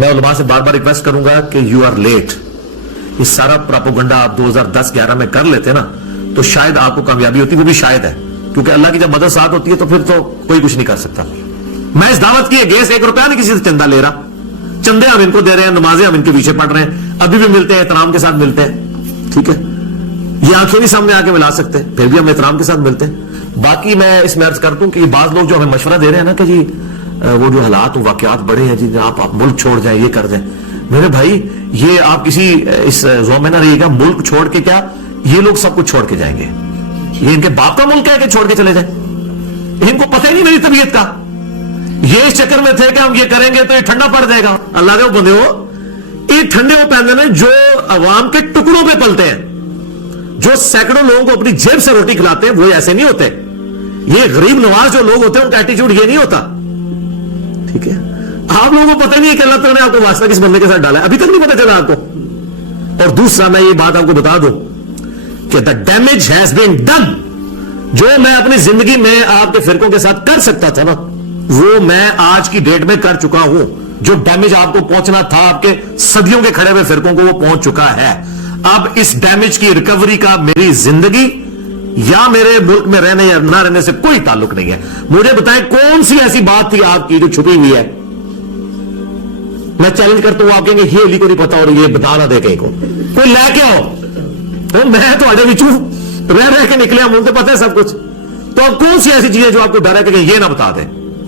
میں علماء سے بار بار ریکویسٹ کروں گا کہ یو آر لیٹ. یہ سارا پراپوگنڈا آپ 2010-11 میں کر لیتے نا تو شاید آپ کو کامیابی ہوتی, وہ بھی شاید ہے, کیونکہ اللہ کی جب مدد ساتھ ہوتی ہے تو پھر تو کوئی کچھ نہیں کر سکتا. میں اس دعوت کی گیس 1 روپیہ نہیں کسی سے چندہ لے رہا, چندے ہم ان کو دے رہے ہیں, نمازیں ہم ان کے پیچھے پڑھ رہے ہیں, ابھی بھی ملتے ہیں, احترام کے ساتھ ملتے ہیں. ٹھیک ہے, یہ آنکھیں نہیں سامنے آ کے ملا سکتے, پھر بھی ہم احترام کے ساتھ ملتے ہیں. باقی میں اس میں عرض کر دوں کہ بعض لوگ جو ہمیں مشورہ دے رہے ہیں نا کہ جی وہ جو حالات واقعات بڑے ہیں جی, آپ ملک چھوڑ جائیں, یہ کر دیں. میرے بھائی یہ آپ کسی اس زوم میں نہ رہیے گا, ملک چھوڑ کے کیا, یہ لوگ سب کچھ چھوڑ کے جائیں گے. یہ ان کے باپ کا ملک ہے کہ چھوڑ کے چلے جائیں, ان کو پتہ ہی نہیں میری طبیعت کا. یہ اس چکر میں تھے کہ ہم یہ کریں گے تو یہ ٹھنڈا پڑ جائے گا. اللہ کے بندے ہو, یہ ٹھنڈے وہ پہنتے ہیں جو عوام کے ٹکڑوں پہ پلتے ہیں, جو سینکڑوں لوگوں کو اپنی جیب سے روٹی کھلاتے ہیں, وہ ایسے نہیں ہوتے. یہ غریب نواز جو لوگ ہوتے ہیں ان کا ایٹیچیوڈ یہ نہیں ہوتا. ٹھیک ہے, آپ لوگوں کو پتہ نہیں ہے کہ اللہ تعالیٰ نے آپ کو واسطہ کس بندے کے ساتھ ڈالا ہے, ابھی تک نہیں پتہ چلا آپ کو. اور دوسرا میں یہ بات آپ کو بتا دوں کہ the damage has been done. جو میں اپنی زندگی میں آپ کے فرقوں کے ساتھ کر سکتا تھا نا, وہ میں آج کی ڈیٹ میں کر چکا ہوں. جو ڈیمیج آپ کو پہنچنا تھا آپ کے صدیوں کے کھڑے ہوئے فرقوں کو, وہ پہنچ چکا ہے. اب اس ڈیمیج کی ریکوری کا میری زندگی یا میرے ملک میں رہنے یا نہ رہنے سے کوئی تعلق نہیں ہے. مجھے بتائیں کون سی ایسی بات تھی آپ کی جو چھپی ہوئی ہے. میں چیلنج کرتا ہوں, آپ کہیں گے یہ علی کو نہیں پتا اور یہ بتا نہ دے کہیں کو, کوئی لے کے آؤ. میں تو اڈے بچوں رہ کے نکلے, ہم ان کو پتہ ہے سب کچھ. تو اب کون سی ایسی چیزیں جو آپ کو ڈر ہے کہ یہ نہ بتا دیں.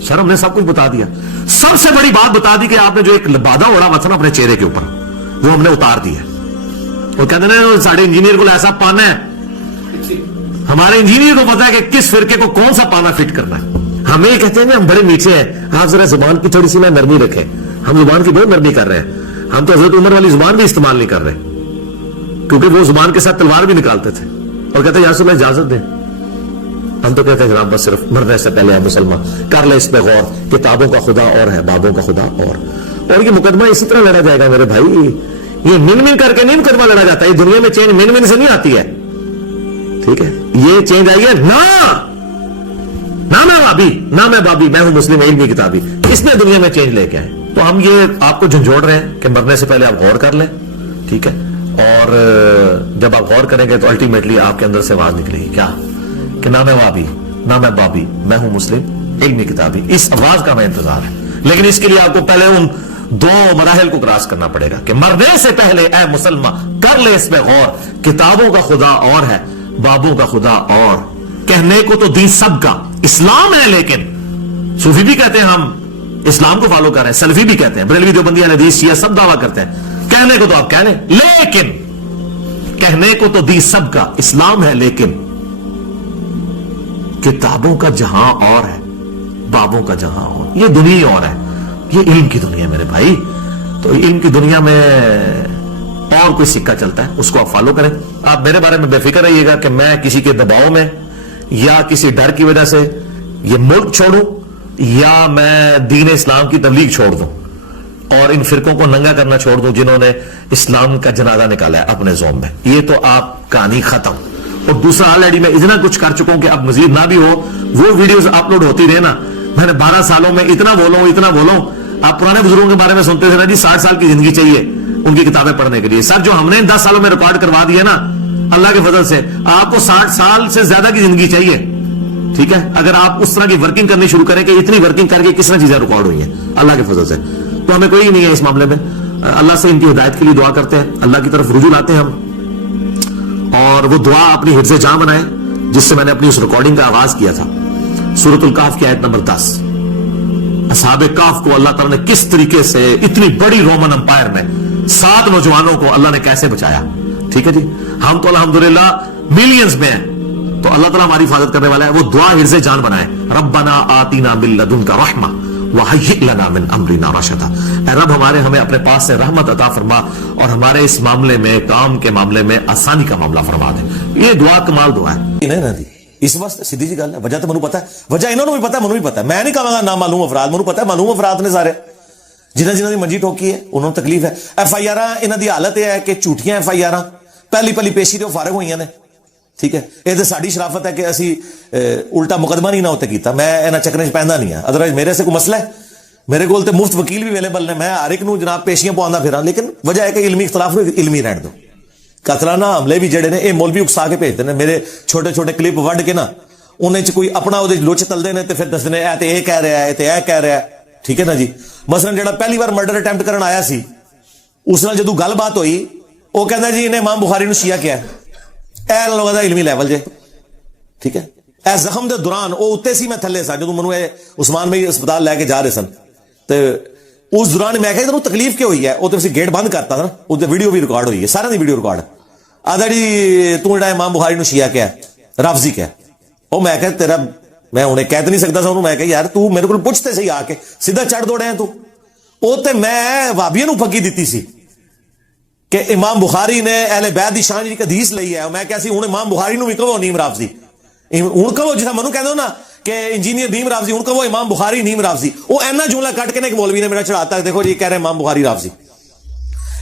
سر ہم نے سب کچھ بتا دیا. سب سے بڑی بات بتا دی کہ آپ نے جو ایک لبادہ اڑا ہوا تھا نا اپنے چہرے کے اوپر, وہ ہم نے اتار دیا. اور کہتے ہیں ساڑھے انجینئر کو ایسا پانا ہے, ہمارے انجینئر کو پتا ہے کہ کس فرقے کو کون سا پانا فٹ کرنا ہے. ہمیں یہ کہتے ہیں کہ ہم بڑے میٹھے ہیں, آپ ذرا زبان کی تھوڑی سی میں نرمی رکھیں. ہم زبان کی بہت نرمی کر رہے ہیں. ہم تو حضرت عمر والی زبان بھی استعمال نہیں کر رہے, کیونکہ وہ زبان کے ساتھ تلوار بھی نکالتے تھے اور کہتے ہیں یا رسول اللہ اجازت دیں. ہم تو کہتے ہیں جناب بس صرف مرنے سے پہلے ہے مسلمان, کر لے اس پہ غور, کتابوں کا خدا اور ہے, بابوں کا خدا اور. اور یہ مقدمہ اسی طرح لڑا جائے گا میرے بھائی. یہ من من کر کے نہیں مقدمہ لڑا جاتا. یہ دنیا میں چینج من من سے نہیں آتی ہے. ٹھیک ہے, یہ چینج آئی ہے نہ میں بابی, نہ میں بابی, میں ہوں مسلم علمی کتابی. اس نے دنیا میں چینج لے کے آئے. تو ہم یہ آپ کو جھنجھوڑ رہے ہیں کہ مرنے سے پہلے آپ غور کر لیں. ٹھیک ہے, اور جب آپ غور کریں گے تو الٹیمیٹلی آپ کے اندر سے آواز نکلے گی کیا, کہ نہ میں وابی, نہ میں بابی, میں ہوں مسلم علمی کتابی. اس آواز کا میں انتظار ہے. لیکن اس کے لیے آپ کو پہلے ان 2 مراحل کو کراس کرنا پڑے گا کہ مرنے سے پہلے اے مسلمان کر لے اس پہ غور, کتابوں کا خدا اور ہے, بابوں کا خدا اور. کہنے کو تو دین سب کا اسلام ہے, لیکن صوفی بھی کہتے ہیں ہم اسلام کو فالو کر رہے ہیں, سلفی بھی کہتے ہیں, بریلوی دیوبندی اہل حدیث شیعہ سب دعویٰ کرتے ہیں. کہنے کو تو آپ کہہ لیں, لیکن کہنے کو تو دین سب کا اسلام ہے, لیکن کتابوں کا جہاں اور ہے, بابوں کا جہاں اور. یہ دنیا اور ہے, یہ علم کی دنیا میرے بھائی. تو علم کی دنیا میں اور کوئی سکہ چلتا ہے, اس کو آپ فالو کریں. آپ میرے بارے میں بے فکر رہیے گا کہ میں کسی کے دباؤ میں یا کسی ڈر کی وجہ سے یہ ملک چھوڑوں یا میں دین اسلام کی تبلیغ چھوڑ دوں اور ان فرقوں کو ننگا کرنا چھوڑ دوں جنہوں نے اسلام کا جنازہ نکالا ہے اپنے زوم میں. یہ تو آپ کہانی ختم. اور دوسرا آلریڈی میں اتنا کچھ کر چکا ہوں کہ اب مزید نہ بھی ہو. وہ ویڈیوز اپلوڈ ہوتی رہے نا, میں نے 12 سالوں میں اتنا بولوں. آپ پرانے بزرگوں کے بارے میں سنتے تھے نا جی 60 سال کی زندگی چاہیے ان کی کتابیں پڑھنے کے لیے. سر جو ہم نے 10 سالوں میں ریکارڈ کروا دیا نا اللہ کے فضل سے, آپ کو 60 سال سے زیادہ کی زندگی چاہیے. ٹھیک ہے, اگر آپ اس طرح کی ورکنگ کرنی شروع کریں کہ اتنی ورکنگ کر کے کس طرح چیزیں ریکارڈ ہوئی ہیں اللہ کے فضل سے, تو ہمیں کوئی نہیں ہے اس معاملے میں. اللہ سے ان کی ہدایت کے لیے دعا کرتے ہیں, اللہ کی طرف رجوع لاتے ہیں ہم, اور وہ دعا اپنی حفظ جاں بنائیں جس سے میں نے اپنی اس ریکارڈنگ کا آغاز کیا تھا. سورۃ الکہف کی آیت نمبر 10. اصحاب کہف کو اللہ تعالیٰ نے کس طریقے سے اتنی بڑی رومن امپائر میں 7 نوجوانوں کو اللہ نے کیسے بچایا. ٹھیک ہے جی, ہم تو الحمدللہ ملینز میں ہیں, تو اللہ تعالیٰ ہماری حفاظت کرنے والا ہے. وہ دعا حرز جان بنائے, ربنا آتینا من لدنک رحمہ وہیئ لنا من امرنا رشدا. اے رب ہمیں اپنے پاس سے رحمت عطا فرما اور ہمارے اس معاملے میں, کام کے معاملے میں آسانی کا معاملہ فرما دے. یہ دعا کمال دعا ہے. اس واسطے سیدھی جی گل ہے, وجہ تو مجھے پتا ہے, وجہ انہوں نے بھی پتا ہے, مجھے بھی پتا ہے. میں نہیں کہوں گا نہ معلوم افراد, مجھے پتا ہے معلوم افراد نے سارے جنہوں نے منجی ٹھوکی ہے انہوں نے تکلیف ہے. ایف آئی آر انہوں کی حالت یہ ہے کہ جھوٹیاں ایف آئی آر پہلی پیشی تو فارغ ہوئی نے. ٹھیک ہے, یہ تو ساری شرافت ہے کہ اسی الٹا مقدمہ نہیں نہ ہوتے کیتا. میں انہاں چکریں پہندا نہیں ہاں, ادروائز میرے سے کوئی مسئلہ ہے میرے کو مفت وکیل بھی اویلیبل نے, میں ہر ایک نو جناب پیشیاں پوانا پھرا, لیکن وجہ ہے کہ علمی اختلاف نو علمی رہن دو. قتلانہ حملے بھی جڑے نے یہ مولوی اکسا کے بھیجتے ہیں, میرے چھوٹے چھوٹے کلپ وڈ کے نا انہیں کوئی اپنا وہ لوچ تلتے ہیں تو پھر دستے ہیں اے کہہ رہا ہے اے کہہ رہا ہے. ٹھیک ہے نا جی. مثلا جڑا پہلی بار مرڈر اٹیمپٹ کرن آیا سی اس نال جدوں گل بات ہوئی وہ کہندا جی انہیں امام بخاری نو شیعہ کیا ہے, اے لوگوں دا علمی لیول جے. ٹھیک ہے, اے زخم دے دوران وہ اتنے سی میں تھلے سا جدوں منوں عثمان بھائی اسپتال لے کے جا رہے سن تو اس دوران میں کہا تکلیف کیوں ہوئی ہے, وہ تو گیٹ بند کرتا تھا نا, وہ ویڈیو بھی ریکارڈ ہوئی ہے, سارا دی ویڈیو ریکارڈ. آدھا جی تو جڑا امام بخاری نو شیعہ کیا ہے رافضی کیا ہے, وہ میں کہ تیرا میں انہیں کہہ نہیں سکتا سا, میں کہ یار تو میرے کو پوچھتے سی آ کے سیدھا چڑھ دوڑے ہیں تو وہ تے میں وابیاں نو پھکی دیتی سی کہ امام بخاری نے اہل بیت دی شان دی حدیث لئی ہے. میں کہا سی ہن امام بخاری نو بھی کہو نیم رافضی, ہن کہو جس منو کہہ دو نا کہ انجینئر نیم رافضی, ہن کہو امام بخاری نیم رافضی. وہ اینا جملہ کٹ کے نے ایک مولوی نے میرا چڑھاتا ہے دیکھو جی کہہ رہے امام بخاری رافضی.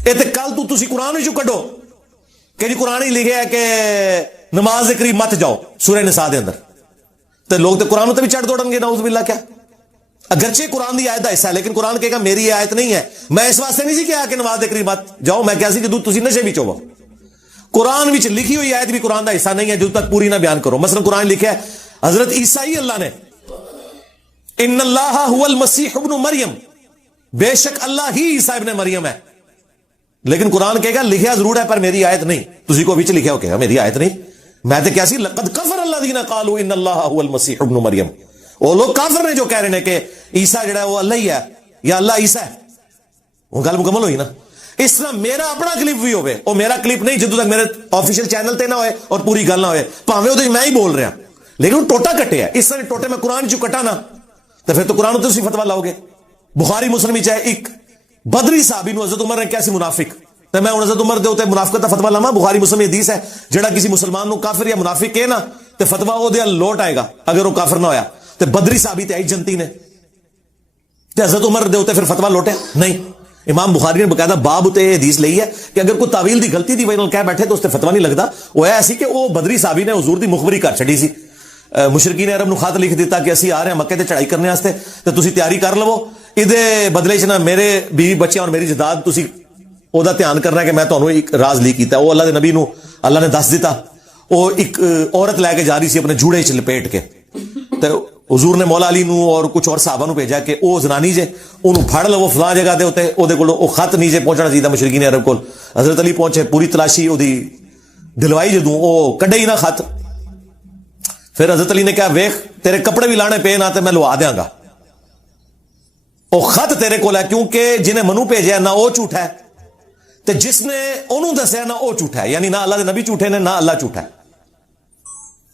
اے تے کل تسی قرآن وچوں کڈو کہ جی قرآن ہی لکھیا ہے کہ نماز دے قریب مت جاؤ سورہ نساء دے اندر, تو لوگ تو قرآن تے بھی چڑھ دوڑن گے نعوذ باللہ. کیا اگرچہ قرآن دی آیت دا حصہ ہے لیکن قرآن کہے گا میری آیت نہیں ہے. میں اس واسطے نہیں سی کہا کہ نماز دے قریب مت جاؤ, میں کہا سی کہ تسی نشے وچ ہوو. قرآن وچ لکھی ہوئی آیت بھی قرآن دا حصہ نہیں ہے جب تک پوری نہ بیان کرو. مثلا قرآن لکھا ہے حضرت عیسیٰ ہی اللہ نے ان اللہ هو المسیح ابن مریم, بے شک اللہ ہی عیسیٰ ابن مریم ہے, لیکن قرآن کہے گا لکھیا ضرور ہے پر میری آیت نہیں. تسی کو وچ لکھیا ہو کہے گا میری آیت نہیں. میں تو کیا سی لقد کفر الذین قالوا ان اللہ هو المسیح ابن مریم, وہ لوگ کافر نے جو کہہ رہے ہیں کہ عیسیٰ جڑا ہے وہ اللہ ہی ہے یا اللہ عیسیٰ ہے. وہ گل مکمل ہوئی نا. اس طرح میرا اپنا کلپ بھی ہوئے, وہ میرا کلپ نہیں جدو تک میرے آفیشیل چینل تے نہ ہوئے اور پوری گل نہ ہوئے پاویں وہ میں ہی بول رہا لیکن وہ ٹوٹا کٹے ہے. اس طرح ٹوٹے میں قرآن چو کٹا نا تو پھر تو قرآن تو تسی فتویٰ لاؤ گے. بخاری مسلم چاہے ایک بدری صحابی نو حضرت عمر نے کیا سی منافق, تو میں حضرت عمر دے ہوتے منافقت کا فتویٰ لاما. بخاری مسلم حدیث ہے جڑا کسی مسلمان نو کافر یا منافق کہے نا تو فتویٰ وہ دے لوٹ آئے گا اگر وہ کافر نہ ہویا. تو بدری صحابی تے جنتی نے تے حضرت عمر دے ہوتے پھر فتویٰ لوٹے نہیں. امام بخاری نے باقاعدہ باب تے حدیث لئی ہے کہ اگر کوئی تعویل دی غلطی دی وجہ نال کہہ بیٹھے تو اس تے فتویٰ نہیں لگدا. وہ ہے ایسی کہ وہ بدری صحابی نے حضور دی مخبری کر چھڑی سی. مشرکین عرب نو خط لکھ دیتا کہ اسی آ رہے ہیں مکے تے چڑھائی کرنے واسطے تے تسی تیاری کر لو, ادے بدلے چ نا میرے بیوی بچے اور میری جائیداد تسی او دا دھیان کرنا ہے کہ میں تانوں ایک راز لیک کیتا. وہ اللہ دے نبی نو اللہ نے دس دیتا. وہ ایک عورت لے کے جا رہی سی اپنے جوڑے چ لپیٹ کے, تے حضور نے مولا علی نو اور کچھ اور صحابہ نو بھیجا کہ او زنانی جے اونوں پھڑ لو فلاں جگہ دے اوتے او دے کول او خط نہیں جے پہنچنا چاہیے مشرکین عرب کول. حضرت علی پہنچے, پوری تلاشی او دی دلوائی جدوں او کڈے ہی نہ خط. پھر حضرت علی نے کہا ویکھ تیرے کپڑے بھی لانے پے نہ تے میں لوا دیاں گا, او خط تیرے کول ہے کیونکہ جنہیں منو بھیجا نہ او جھوٹا ہے تے جس نے انہوں دسیا نہ او جھوٹا ہے, یعنی نہ اللہ دے نبی جھوٹے نے نہ اللہ جھوٹا ہے.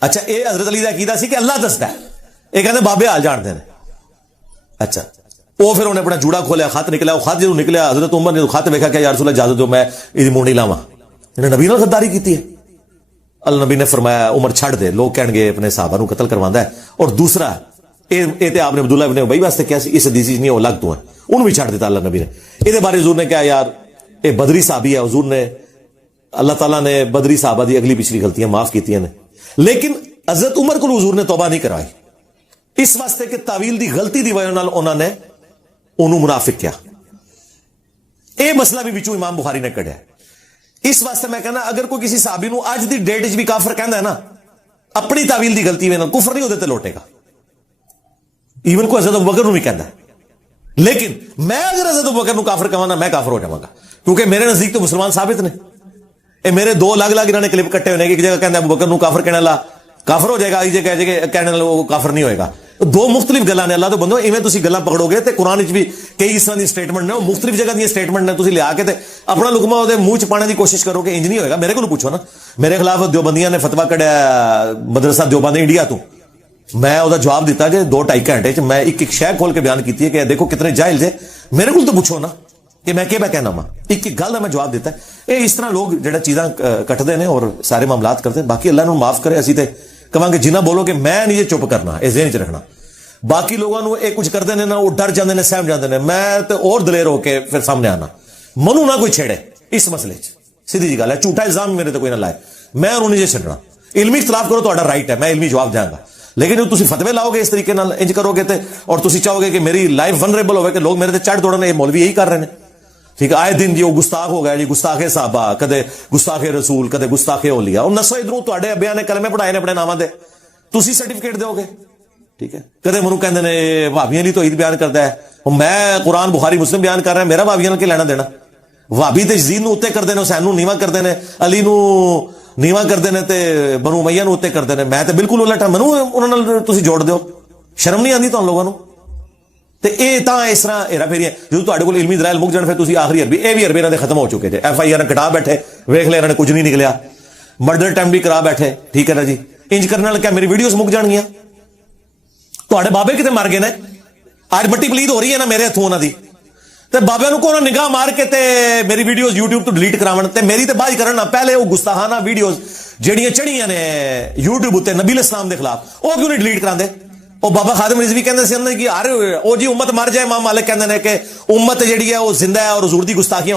اچھا اے حضرت علی دا عقیدہ سی کہ اللہ دستا ہے, یہ کہتے بابے حال جانتے ہیں. اچھا وہ پھر انہیں اپنا جوڑا کھولیا, خط نکلا. وہ خط جدوں نکلیا حضرت عمر نے خط دیکھا کہ یا رسول اللہ اجازت دو میں یہ مونڈی لاواں. انہیں نبی نے غداری کی ہے. اللہ نبی نے فرمایا عمر چھڑ دے, لوگ کہیں گے اپنے صحابہ نو قتل کروانا ہے. اور دوسرا اے تے آپ نے عبداللہ ابن ابی واسطے کیا اس حدیث نہیں وہ الگ تو ہے, انہوں بھی چھڑ دیتا اللہ نبی نے. یہ بارے حضور نے کہا یار اے بدری صحابی ہے, حضور نے اللہ تعالیٰ نے بدری صحابہ دی اگلی پچھلی غلطیاں معاف کیتیاں نے, لیکن حضرت عمر کو حضور نے توبہ نہیں کروائی اس واسطے کہ تعویل دی غلطی دی وجہ نال انہوں نے انہوں منافق کیا. اے مسئلہ بھی بچوں امام بخاری نے کڑیا. اس واسطے میں کہنا اگر کوئی کسی صحابی نو اج دی ڈیٹ وچ بھی کافر کہندا ہے نا اپنی تعویل دی غلطی وجہ نال کفر نہیں ہوتے تے لوٹے گا. ایون کو حضرت ابوبکر نو بھی کہندا ہے, لیکن میں اگر حضرت ابوبکر نو کافر کہواں نا میں کافر ہو جاواں گا کیونکہ میرے نزدیک تو مسلمان ثابت نے. اے میرے دو الگ الگ انہوں نے کلپ کٹے ہوئے ہیں, ایک جگہ کہندا ابوبکر نو کافر کہنے والا کافر ہو جائے گا, ایک جگہ کہنے والا وہ کافر نہیں ہوئے گا. دو مختلف گلاں نے. اللہ تو بندو ایویں تسی گلاں پکڑو گے تے قرآن وچ بھی کئی اس طرح دی سٹیٹمنٹ نے, وہ مختلف جگہ دی سٹیٹمنٹ نے, تسی لے آ کے تے اپنا لقمہ اودے منہ چ پانے دی کوشش کرو کہ انج نہیں ہوئے گا. میرے کولوں پوچھو نا, میرے خلاف دیوبندیاں نے فتویٰ کڈیا مدرسہ دیوبند انڈیا تو, میں وہ جواب دیتا کہ 2-2.5 گھنٹے چ میں ایک شے کھول کے بیان کیتی ہے کہ دیکھو کتنے جاہل تھے. میرے کو تو پوچھو نا کہ میں کیا کہنا وا, ایک گل کا میں جواب دیتا ہے. یہ اس طرح لوگ جڑا چیزاں کٹتے ہیں اور سارے معاملات کرتے ہیں. باقی اللہ نے معاف کرے, اسی تے کہاں کہ جنہ بولو کہ میں نہیں یہ چپ کرنا, یہ ذہن چ رکھنا. باقی لوگوں یہ کچھ کرتے ہیں نا وہ ڈر جاتے ہیں سہم جاتے ہیں, میں تو اور دلیر ہو کے پھر سامنے آنا. منو نہ کوئی چھیڑے اس مسئلے سیدھی جی گل ہے, جھوٹا الزام میرے تو کوئی نہ لائے, میں انہوں نے یہ چھڈنا. علمی اختلاف کرو تو رائٹ ہے, میں علمی جواب دیا گا, ਲੇਕਿਨ ਜੇ ਤੁਸੀਂ ਫਤਵੇ ਲਾਓਗੇ ਇਸ ਤਰੀਕੇ ਨਾਲ ਇੰਜ ਕਰੋਗੇ ਤੇ ਔਰ ਤੁਸੀਂ ਚਾਹੋਗੇ ਕਿ ਮੇਰੀ ਲਾਈਫ ਵਨਰੇਬਲ ਹੋਵੇ ਕਿ ਲੋਕ ਮੇਰੇ ਤੇ ਚੜ ਦੌੜਨ, ਇਹ ਮੌਲਵੀ ਇਹੀ ਕਰ ਰਹੇ ਨੇ। ਠੀਕ ਹੈ, ਆਏ ਦਿਨ ਜੀ ਉਹ ਗੁਸਤਾਖ ਹੋ ਗਿਆ ਜੀ, ਗੁਸਤਾਖੇ ਸਾਹਬਾ, ਕਦੇ ਗੁਸਤਾਖੇ ਰਸੂਲ, ਕਦੇ ਗੁਸਤਾਖੇ ਔਲੀਆ। ਉਹ ਨਸੋ ਇਧਰੋਂ ਤੁਹਾਡੇ ਅੱਬਿਆਂ ਨੇ ਕਲਮੇ ਪੜਾਏ ਨੇ ਆਪਣੇ ਨਾਵਾਂ ਦੇ, ਤੁਸੀਂ ਸਰਟੀਫਿਕੇਟ ਦਿਓਗੇ। ਠੀਕ ਹੈ, ਕਦੇ ਮੈਨੂੰ ਕਹਿੰਦੇ ਨੇ ਭਾਬੀਆਂ ਲਈ ਤੋਹੀਦ ਬਿਆਨ ਕਰਦਾ ਹੈ, ਮੈਂ ਕੁਰਾਨ ਬੁਖਾਰੀ ਮੁਸਲਿਮ ਬਿਆਨ ਕਰ ਰਿਹਾ, ਮੇਰਾ ਭਾਬੀਆਂ ਨਾਲ ਕੀ ਲੈਣਾ ਦੇਣਾ? ਭਾਬੀ ਤੇ ਯਜ਼ੀਦ ਨੂੰ ਉੱਤੇ ਕਰਦੇ ਨੇ, ਹੁਸੈਨ ਨੂੰ ਨੀਵਾਂ ਕਰਦੇ ਨੇ, ਅਲੀ ਨੂੰ ਨੀਵਾਂ ਕਰਦੇ ਨੇ ਤੇ ਬਨੂ ਉਮਈਆ ਨੂੰ ਉੱਤੇ ਕਰਦੇ ਨੇ। ਮੈਂ ਤੇ ਬਿਲਕੁਲ ਉਲਟ ਹਾਂ, ਮੈਨੂੰ ਉਹਨਾਂ ਨਾਲ ਤੁਸੀਂ ਜੋੜ ਦਿਓ। ਸ਼ਰਮ ਨਹੀਂ ਆਉਂਦੀ ਤੁਹਾਨੂੰ ਲੋਕਾਂ ਨੂੰ? ਤੇ ਇਹ ਤਾਂ ਇਸ ਤਰ੍ਹਾਂ ਹੇਰਾ ਫੇਰੀ ਹੈ। ਜਦੋਂ ਤੁਹਾਡੇ ਕੋਲ ਇਲਮੀ ਦਲਾਇਲ ਮੁੱਕ ਜਾਣ ਫਿਰ ਤੁਸੀਂ ਆਖਰੀ ਅਰਬੀ, ਇਹ ਵੀ ਅਰਬੀ ਇਹਨਾਂ ਦੇ ਖਤਮ ਹੋ ਚੁੱਕੇ ਜੇ। FIR ਕਟਾ ਬੈਠੇ, ਵੇਖ ਲਿਆ ਇਹਨਾਂ ਨੇ ਕੁਝ ਨਹੀਂ ਨਿਕਲਿਆ, ਮਰਡਰ ਅਟੈਂਪਟ ਵੀ ਕਰਾ ਬੈਠੇ। ਠੀਕ ਹੈ ਨਾ ਜੀ, ਇੰਜ ਕਰਨ ਨਾਲ ਕਿਆ ਮੇਰੀ ਵੀਡੀਓਜ਼ ਮੁੱਕ ਜਾਣਗੀਆਂ? ਤੁਹਾਡੇ ਬਾਬੇ ਕਿਤੇ ਮਰ ਗਏ ਨੇ, ਅੱਜ ਮੱਟੀ ਪਲੀਦ ਹੋ ਰਹੀ ਹੈ ਨਾ ਮੇਰੇ ਹੱਥੋਂ ਉਹਨਾਂ ਦੀ, ਤੇ ਬਾਬਿਆਂ ਨੂੰ ਕੋਨਾ ਨਿਗਾਹ ਮਾਰ ਕੇ ਤੇ ਮੇਰੀ ਵੀਡੀਓਜ਼ YouTube ਤੋਂ ਡਿਲੀਟ ਕਰਾਵਣ ਤੇ ਮੇਰੀ ਤੇ ਬਾਜ ਕਰਨ ਨਾ। ਪਹਿਲੇ ਉਹ ਗੁਸਤਾਖਾਨਾ ਵੀਡੀਓਜ਼ ਜਿਹੜੀਆਂ ਚੜੀਆਂ ਨੇ YouTube ਉੱਤੇ ਨਬੀ ਇਸਲਾਮ ਦੇ ਖਿਲਾਫ, ਉਹ ਕਿਉਂ ਨਹੀਂ ਡਿਲੀਟ ਕਰਾਉਂਦੇ? ਉਹ ਬਾਬਾ ਖਾਦਮ ਰਿਜ਼ਵੀ ਕਹਿੰਦੇ ਸੀ ਉਹਨਾਂ ਕਿ ਹਰ ਉਹ ਜੀ ਉਮਤ ਮਰ ਜਾਏ, ਇਮਾਮ ਮਾਲਿਕ ਕਹਿੰਦੇ ਨੇ ਕਿ ਉਮਤ ਜਿਹੜੀ ਹੈ ਉਹ ਜ਼ਿੰਦਾ ਹੈ ਔਰ ਹਜ਼ੂਰ ਦੀ ਗੁਸਤਾਖੀਆਂ।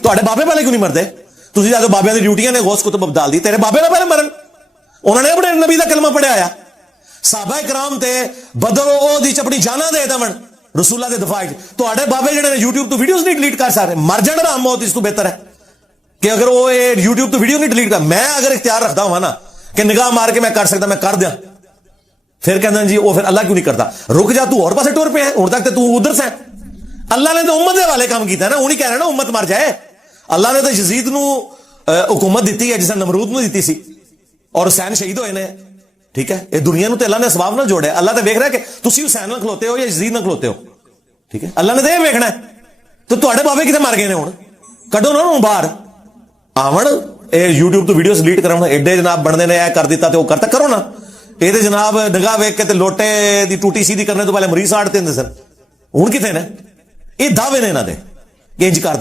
ਤੁਹਾਡੇ ਬਾਬੇ ਪਹਿਲੇ ਕਿਉਂ ਨਹੀਂ ਮਰਦੇ? ਤੁਸੀਂ ਜਦੋਂ ਬਾਬਿਆਂ ਦੀ ਡਿਊਟੀਆਂ ਨੇ ਗੌਸ ਕੁਤਬ ਅਬਦਾਲ ਦੀ, ਤੇਰੇ ਬਾਬੇ ਨਾ ਪਹਿਲੇ ਮਰਨ? ਉਹਨਾਂ ਨੇ ਆਪਣੇ ਨਬੀ ਦਾ ਕਲਮਾ ਪੜਿਆ ਆ। ਸਾਹਬਾ ਇਕਰਾਮ ਤੇ ਬਦਰ ਉਹਦੀ ਚ ਆਪਣੀ ਜਾਨਾਂ ਦੇ ਦਵਣ ਰਸੂਲਾਂ ਦੇ ਦਫਾਅ ਚ। ਤੁਹਾਡੇ ਬਾਬੇ ਜਿਹੜੇ ਨੇ YouTube ਤੋਂ ਵੀਡੀਓਜ਼ ਨਹੀਂ ਡਿਲੀਟ ਕਰ ਸਕਦੇ, ਮਰ ਜਾਣ ਆਰਾਮ ਮੌਤ ਇਸ ਤੋਂ ਬਿਹਤਰ ਹੈ ਕਿ ਅਗਰ ਉਹ ਇਹ YouTube ਤੋਂ ਵੀਡੀਓ ਨਹੀਂ ਡਿਲੀਟ ਕਰ। ਮੈਂ ਅਗਰ ਇਖਤਿਆਰ ਰੱਖਦਾ ਹਾਂ ਨਾ ਕਿ ਨਿਗਾਹ ਮਾਰ ਕੇ ਮੈਂ ਕਰ ਸਕਦਾ, ਮੈਂ ਕਰ ਦਿਆਂ। ਫਿਰ ਕਹਿੰਦੇ ਜੀ ਉਹ ਫਿਰ ਅੱਲਾ ਕਿਉਂ ਨਹੀਂ ਕਰਦਾ? ਰੁਕ ਜਾ, ਤੂੰ ਹੋਰ ਪਾਸੇ ਟੁਰ ਪਿਆ, ਹੁਣ ਤੱਕ ਤੇ ਤੂੰ ਉਧਰ ਸੈਂ। ਅੱਲਾ ਨੇ ਤਾਂ ਉਮਤ ਦੇ ਵਾਲੇ ਕੰਮ ਕੀਤਾ ਨਾ, ਉਹ ਨਹੀਂ ਕਹਿ ਰਿਹਾ ਨਾ ਉਮਤ ਮਰ ਜਾਏ। ਅੱਲਾ ਨੇ ਤਾਂ ਯਜ਼ੀਦ ਨੂੰ ਹੁਕੂਮਤ ਦਿੱਤੀ ਹੈ ਜਿਸ ਨੇ ਨਮਰੂਦ ਨੂੰ ਦਿੱਤੀ ਸੀ, ਔਰ ਹੁਸੈਨ ਸ਼ਹੀਦ ਹੋਏ ਨੇ। ਠੀਕ ਹੈ, ਇਹ ਦੁਨੀਆ ਨੂੰ ਤੇ ਅੱਲਾ ਨੇ ਸਵਾਬ ਨਾਲ ਜੋੜਿਆ। ਅੱਲਾ ਤਾਂ ਵੇਖ ਰਿਹਾ ਕਿ ਤੁਸੀਂ ਹੁਸੈਨ ਨਾਲ ਖਲੋਤੇ ਹੋ ਜਾਂ ਯਜ਼ੀਦ ਨਾਲ ਖਲੋਤੇ ਹੋ। ਠੀਕ ਹੈ, ਅੱਲਾ ਨੇ ਤਾਂ ਇਹ ਵੇਖਣਾ ਤੇ ਤੁਹਾਡੇ ਬਾਬੇ ਕਿਤੇ ਮਰ ਗਏ ਨੇ, ਹੁਣ ਕੱਢੋ ਨਾ ਉਹਨੂੰ ਬਾਹਰ। ਆਵਣ ਇਹ YouTube ਤੋਂ ਵੀਡੀਓਜ਼ ਡਿਲੀਟ ਕਰਾਉਣਾ, ਐਡੇ ਜਨਾਬ ਬਣਦੇ ਨੇ, ਇਹ ਕਰ ਦਿੱਤਾ ਤੇ ਉਹ ਕਰਤਾ, ਕਰੋ ਨਾ। ਇਹਦੇ ਜਨਾਬ ਨਿਗਾਹ ਵੇਖ ਕੇ ਤੇ ਲੋਟੇ ਦੀ ਟੂਟੀ ਸੀਧੀ ਕਰਨੇ ਤੋਂ ਪਹਿਲੇ ਮਰੀਜ਼ ਆੜਤੇ ਹੁੰਦੇ ਸਨ, ਹੁਣ ਕਿਥੇ ਨੇ? ਇਹ ਦਾਅਵੇ ਨੇ ਇਹਨਾਂ ਦੇ ਕਿ ਇੰਜ ਕਰ